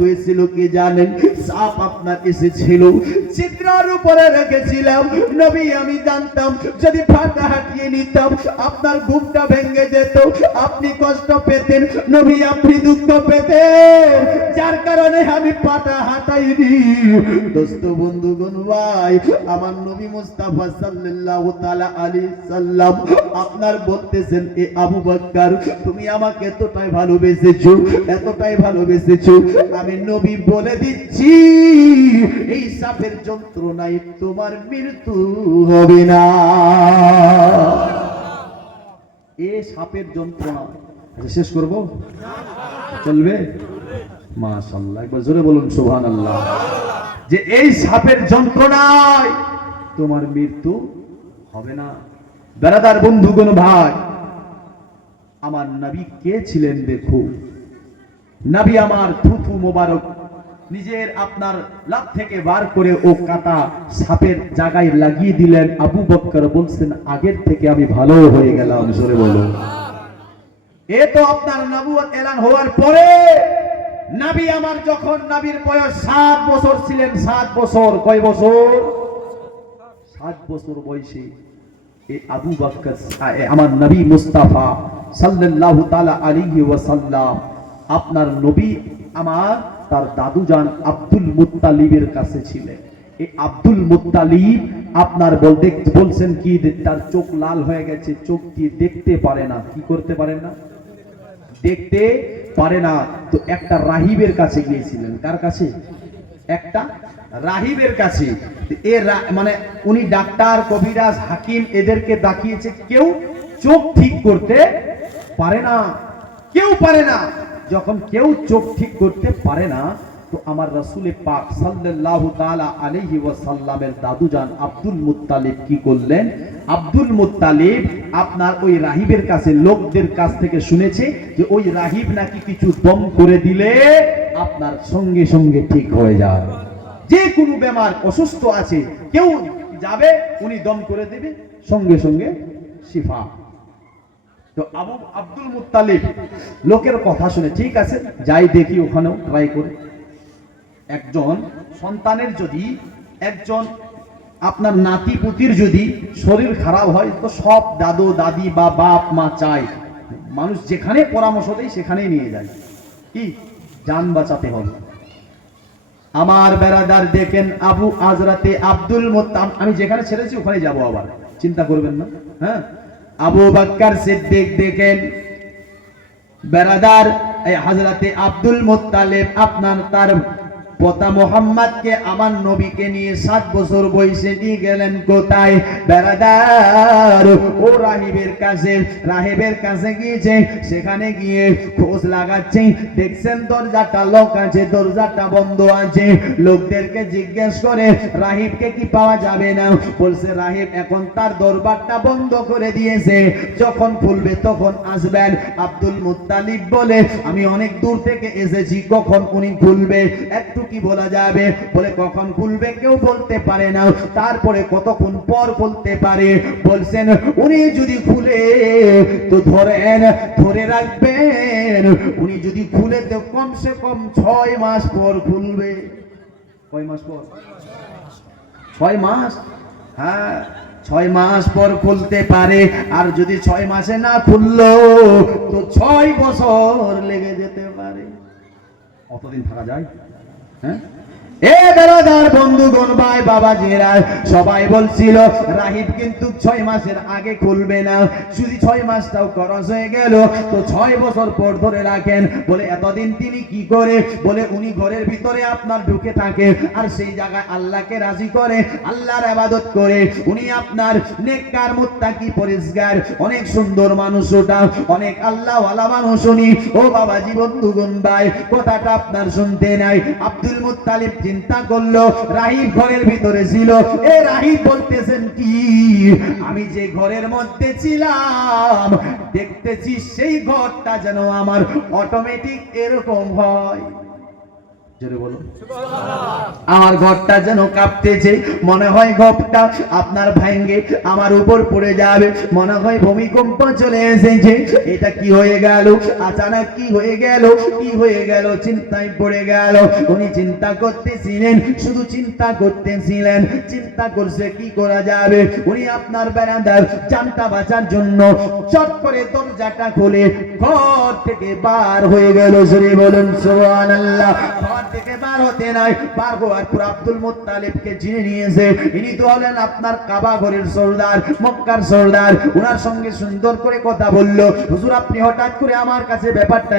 হয়েছিল কি জানেন? সাপ আপনার এসেছিল, চিত্রার উপরে রেখেছিলাম। নবী আমি জানতাম যদি ফাটা হাঁটিয়ে নিতাম আপনার বুকটা ভেঙে যেত, আপনি কষ্ট পেতেন, নবী আপনি দুঃখ পেতেন, যার কারণে আমি পাটা হাঁটাইনি। দোস্ত বন্ধুগণ ভাই, আমার নবী মুস্তাফা সাল্লাল্লাহু তাআলা আলাইহি সাল্লাম আপনার বলতেছেন, এ আবু বকর তুমি আমাকে এতটাই ভালোবেসেছো, এতটাই ভালোবেসেছো, আমি নবী বলে দিচ্ছি এই সাপের যন্ত্রণায় তোমার মৃত্যু হবে না। এই সাপের যন্ত্রণা শেষ করব, চলবে? মাশাআল্লাহ, একবার জোরে বলুন সুবহানাল্লাহ। যে এই সাপের যন্ত্রণায় তোমার মৃত্যু হবে না। বেরাদার বন্ধুগণ ভাই, আমার নবী কে ছিলেন দেখো। নবী আমার থুথু মোবারক নিজের আপনার লাভ থেকে বার করে ও কাটা সাপের জায়গায় লাগিয়ে দিলেন। আবু বকর বলছেন, আগের থেকে আমি ভালো হয়ে গেলাম। জোরে বলো। এ তো আপনার নবুয়ত এলান হওয়ার পরে নবী আমার যখন নবীর বয়স 7 বছর ছিলেন, 7 বছর, কয় বছর? 7 বছর বয়সে এই আবু বকর আমার নবী মুস্তাফা সাল্লাল্লাহু তাআলা আলাইহি ওয়াসাল্লাম আপনার নবী আমার তার দাদু জান আব্দুল মুত্তালিবের কাছে ছিলেন। এই আব্দুল মুত্তালিব আপনার বলছেন কি তার চোখ লাল হয়ে গেছে, চোখ দিয়ে দেখতে পারে না। কি করতে পারে না? দেখতে পারে না। তো একটা রাহিবের কাছে গিয়েছিলেন। কার কাছে? একটা রাহিবের কাছে। মানে উনি ডাক্তার, কবিরাজ, হাকিম এদেরকে দেখিয়েছে, কেউ চোখ ঠিক করতে পারে না, কেউ পারে না। যখন কেউ চোখ ঠিক করতে পারে না, তো আমার রাসূল পাক সাল্লাল্লাহু তাআলা আলাইহি ওয়াসাল্লামের দাদুজান আব্দুল মুত্তালিব কি করলেন? আব্দুল মুত্তালিব আপনার ওই রাহিবের কাছে, লোকদের কাছ থেকে শুনেছে যে ওই রাহিব নাকি কিছু দম করে দিলে আপনার সঙ্গে সঙ্গে ঠিক হয়ে যায়। যে কোনো বেমার অসুস্থ আছে, কেউ যাবে, উনি দম করে দেবে, সঙ্গে সঙ্গে শিফা। তো আব্দুল মুত্তালিব লোকের কথা শুনে ঠিক আছে যাই দেখি, ওখানেও ট্রাই করে। একজন সন্তানের যদি, একজন আপনার নাতি পুতির যদি শরীর খারাপ হয়, তো সব দাদু দাদি বা বাপ মা চায় মানুষ যেখানে পরামর্শ দেয় সেখানেই নিয়ে যায়, কি জান বাঁচাতে হবে। আমার বেরাদার দেখেন আবু আজরাতে আব্দুল মুত্তালিব, আমি যেখানে ছেড়েছি ওখানে যাব, আবার চিন্তা করবেন না। হ্যাঁ, আবু বকর সিদ্দিক দেখেন বেরাদার এই হযরতে আব্দুল মুত্তালিব আপনার তার পোতা মুহাম্মদকে আমার নবীকে নিয়ে 7 বছর বয়সে নিয়ে গেলেন কোথায়? বেরাদার ও রাহিবের কাছে। রাহিবের কাছে গিয়েছে, সেখানে গিয়ে খোঁজ লাগাচ্ছে, দেখছেন দরজাটা লক আছে, দরজাটা বন্ধ আছে। লোকদেরকে জিজ্ঞেস করে রাহিবকে কি পাওয়া যাবে না? বলছে রাহিব এখন তার দরবারটা বন্ধ করে দিয়েছে, যখন খুলবে তখন আসবেন। আব্দুল মুত্তালিব বলে, আমি অনেক দূর থেকে এসেছি, কখন উনি খুলবে একটু কি বলা যাবে? বলে কখন খুলবে কেউ বলতে পারে না, তারপরে কতক্ষণ পর বলতে পারে। বলছেন উনি যদি খুলে তো ধরে রাখবেন, উনি যদি খুলে তো কমসে কম 6 মাস পর খুলবে। কয় মাস পর? 6 মাস। হ্যাঁ, 6 মাস পর খুলতে পারে। আর যদি 6 মাসে না খুললো তো 6 বছর লেগে যেতে পারে। কতদিন থাকা যায়? হ্যাঁ, এ বেরাদার বন্ধুগণ ভাই বাবাজিরা, সবাই বলছিল রাহিব কিন্তু 6 মাসের আগে খুলবে না। যদি 6 মাসটাও খরচ হয়ে গেল তো 6 বছর পর ধরে রাখেন। বলে এতদিন তিনি কি করে? বলে উনি ঘরের ভিতরে আপনার ঢুকে থাকে, আর সেই জায়গায় আল্লাহকে রাজি করে, আল্লাহর ইবাদত করে। উনি আপনার নেককার, মুত্তাকি, পরিষ্কার, অনেক সুন্দর মানুষ, ওটা অনেক আল্লাহওয়ালা মানুষ উনি। ও বাবাজি বন্ধুগণ ভাই, কথাটা আপনার শুনতে নাই। আব্দুল মুত্তালিব চিন্তা করলো রাহিব ঘরের ভিতরে ছিল। এ রাহিব বলতেছেন কি, আমি যে ঘরের মধ্যে ছিলাম দেখতেছি সেই ঘরটা যেন আমার অটোমেটিক এরকম হয়। জোরে বলো। আমার ঘরটা যেন কাঁপতেছে, মনে হয় ঘরটা আপনার ভাঙ্গে আমার উপর পড়ে যাবে, মনে হয় ভূমিকম্প চলে এসেছে। এটা কি হয়ে গেল? আচানক কি হয়ে গেল? কি হয়ে গেল? চিন্তায় পড়ে গেল। উনি চিন্তা করতেছিলেন, শুধু চিন্তা করতেছিলেন, চিন্তা করছে কি করা যাবে। উনি আপনার বেড়াদার জানটা বাঁচার জন্য চট করে দরজাটা খুলে ঘর থেকে বার হয়ে গেল। জোরে বলুন সুবহানাল্লাহ। ঘর থেকে বার হতে নাই, বার হওয়ার পর আব্দুল মুত্তালিবকে চিনে নিয়েছে। ইনি তো হলেন আপনার কাবা ঘরের সর্দার, মক্কার সর্দার। ওনার সঙ্গে সুন্দর করে কথা বলল, হুজুর আপনি হঠাৎ করে আমার কাছে ব্যাপারটা